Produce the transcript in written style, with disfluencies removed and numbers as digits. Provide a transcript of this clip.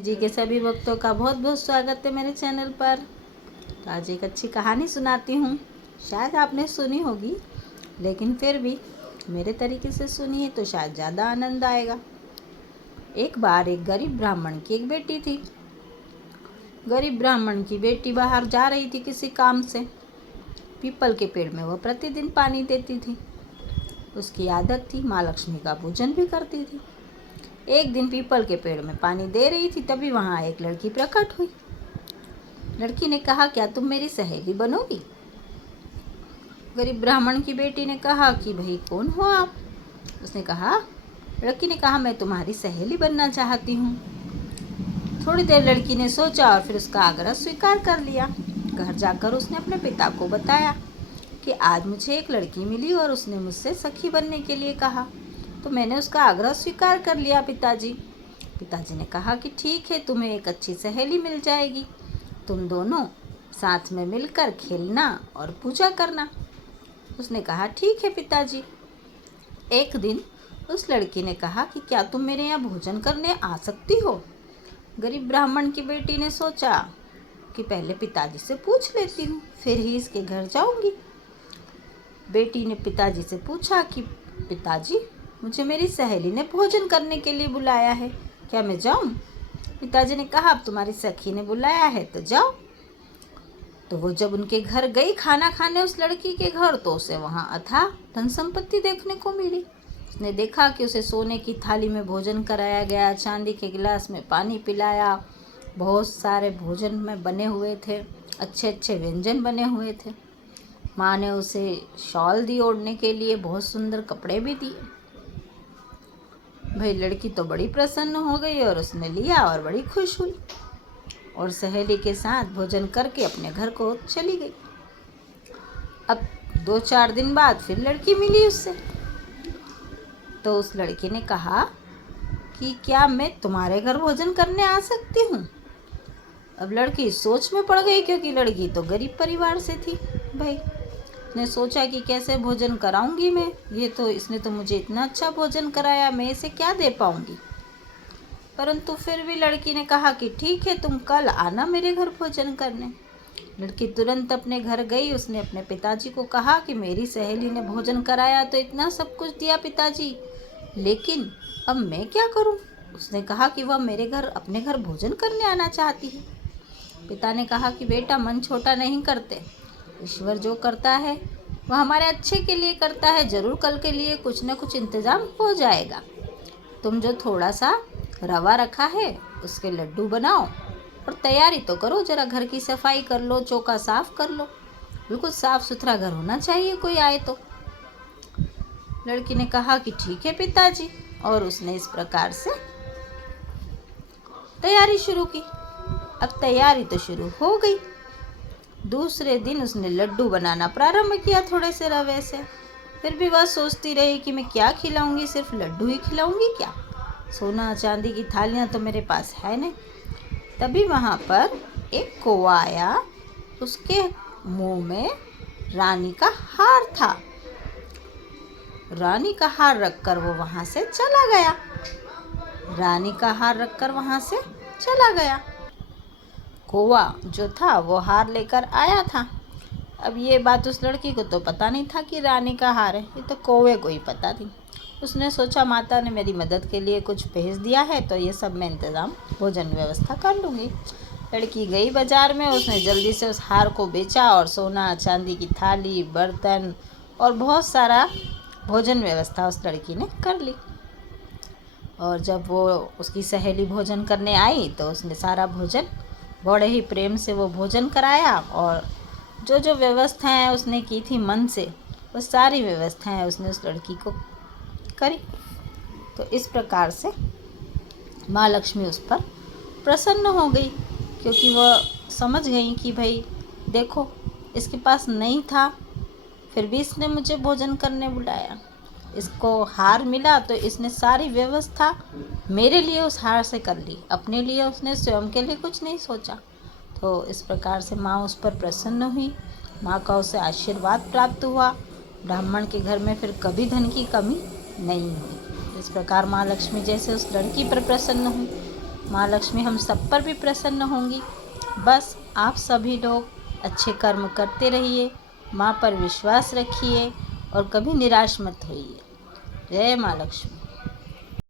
जी के सभी भक्तों का बहुत बहुत स्वागत है मेरे चैनल पर। तो आज एक अच्छी कहानी सुनाती हूँ। शायद आपने सुनी होगी, लेकिन फिर भी मेरे तरीके से सुनिए तो शायद ज़्यादा आनंद आएगा। एक बार एक गरीब ब्राह्मण की एक बेटी थी। गरीब ब्राह्मण की बेटी बाहर जा रही थी किसी काम से। पीपल के पेड़ में वह प्रतिदिन पानी देती थी। उसकी आदत थी, माँ लक्ष्मी का पूजन भी करती थी। एक दिन पीपल के पेड़ में पानी दे रही थी, तभी वहाँ एक लड़की प्रकट हुई। लड़की ने कहा, क्या तुम मेरी सहेली बनोगी? गरीब ब्राह्मण की बेटी ने कहा कि भाई कौन हो आप? लड़की ने कहा, मैं तुम्हारी सहेली बनना चाहती हूँ। थोड़ी देर लड़की ने सोचा और फिर उसका आग्रह स्वीकार कर लिया। घर जाकर उसने अपने पिता को बताया कि आज मुझे एक लड़की मिली और उसने मुझसे सखी बनने के लिए कहा, तो मैंने उसका आग्रह स्वीकार कर लिया पिताजी। पिताजी ने कहा कि ठीक है, तुम्हें एक अच्छी सहेली मिल जाएगी। तुम दोनों साथ में मिलकर खेलना और पूजा करना। उसने कहा, ठीक है पिताजी। एक दिन उस लड़की ने कहा कि क्या तुम मेरे यहाँ भोजन करने आ सकती हो? गरीब ब्राह्मण की बेटी ने सोचा कि पहले पिताजी से पूछ लेती हूँ, फिर ही इसके घर जाऊँगी। बेटी ने पिताजी से पूछा कि पिताजी, मुझे मेरी सहेली ने भोजन करने के लिए बुलाया है, क्या मैं जाऊं? पिताजी ने कहा, अब तुम्हारी सखी ने बुलाया है तो जाओ। तो वो जब उनके घर गई खाना खाने उस लड़की के घर, तो उसे वहाँ अथाह धन संपत्ति देखने को मिली। उसने देखा कि उसे सोने की थाली में भोजन कराया गया, चांदी के गिलास में पानी पिलाया, बहुत सारे भोजन में बने हुए थे, अच्छे अच्छे व्यंजन बने हुए थे। माँ ने उसे शॉल दी ओढ़ने के लिए, बहुत सुंदर कपड़े भी दिए। भाई लड़की तो बड़ी प्रसन्न हो गई और उसने लिया और बड़ी खुश हुई और सहेली के साथ भोजन करके अपने घर को चली गई। अब 2-4 दिन बाद फिर लड़की मिली उससे। तो उस लड़की ने कहा कि क्या मैं तुम्हारे घर भोजन करने आ सकती हूँ? अब लड़की सोच में पड़ गई, क्योंकि लड़की तो गरीब परिवार से थी। भाई ने सोचा कि कैसे भोजन कराऊंगी मैं, इसने तो मुझे इतना अच्छा भोजन कराया, मैं इसे क्या दे पाऊंगी। परंतु फिर भी लड़की ने कहा कि ठीक है, तुम कल आना मेरे घर भोजन करने। लड़की तुरंत अपने घर गई। उसने अपने पिताजी को कहा कि मेरी सहेली ने भोजन कराया तो इतना सब कुछ दिया पिताजी, लेकिन अब मैं क्या करूं? उसने कहा कि वह अपने घर भोजन करने आना चाहती है। पिता ने कहा कि बेटा, मन छोटा नहीं करते, ईश्वर जो करता है वह हमारे अच्छे के लिए करता है। जरूर कल के लिए कुछ न कुछ इंतजाम हो जाएगा। तुम जो थोड़ा सा रवा रखा है उसके लड्डू बनाओ और तैयारी तो करो, जरा घर की सफाई कर लो, चौका साफ कर लो, बिल्कुल साफ सुथरा घर होना चाहिए कोई आए तो। लड़की ने कहा कि ठीक है पिताजी, और उसने इस प्रकार से तैयारी शुरू की। अब तैयारी तो शुरू हो गई। दूसरे दिन उसने लड्डू बनाना प्रारंभ किया थोड़े से रवे से। फिर भी वह सोचती रही कि मैं क्या खिलाऊंगी, सिर्फ लड्डू ही खिलाऊंगी क्या? सोना चांदी की थालियां तो मेरे पास है नहीं। तभी वहाँ पर एक कौवा आया। उसके मुंह में रानी का हार था। रानी का हार रखकर वो वहाँ से चला गया। कौवा जो था वो हार लेकर आया था। अब ये बात उस लड़की को तो पता नहीं था कि रानी का हार है, ये तो कौवे को ही पता थी। उसने सोचा, माता ने मेरी मदद के लिए कुछ भेज दिया है तो ये सब मैं इंतज़ाम भोजन व्यवस्था कर लूँगी। लड़की गई बाजार में। उसने जल्दी से उस हार को बेचा और सोना चांदी की थाली, बर्तन और बहुत सारा भोजन व्यवस्था उस लड़की ने कर ली। और जब वो उसकी सहेली भोजन करने आई तो उसने सारा भोजन बड़े ही प्रेम से वो भोजन कराया, और जो जो व्यवस्थाएं उसने की थी मन से, वो सारी व्यवस्थाएं उसने उस लड़की को करी। तो इस प्रकार से माँ लक्ष्मी उस पर प्रसन्न हो गई, क्योंकि वह समझ गई कि भाई देखो, इसके पास नहीं था फिर भी इसने मुझे भोजन करने बुलाया। इसको हार मिला तो इसने सारी व्यवस्था मेरे लिए उस हार से कर ली, अपने लिए उसने स्वयं के लिए कुछ नहीं सोचा। तो इस प्रकार से माँ उस पर प्रसन्न हुई। माँ का उसे आशीर्वाद प्राप्त हुआ। ब्राह्मण के घर में फिर कभी धन की कमी नहीं हुई। इस प्रकार माँ लक्ष्मी जैसे उस लड़की पर प्रसन्न हुई, माँ लक्ष्मी हम सब पर भी प्रसन्न होंगी। बस आप सभी लोग अच्छे कर्म करते रहिए, माँ पर विश्वास रखिए और कभी निराश मत होइए। जय माँ लक्ष्मी।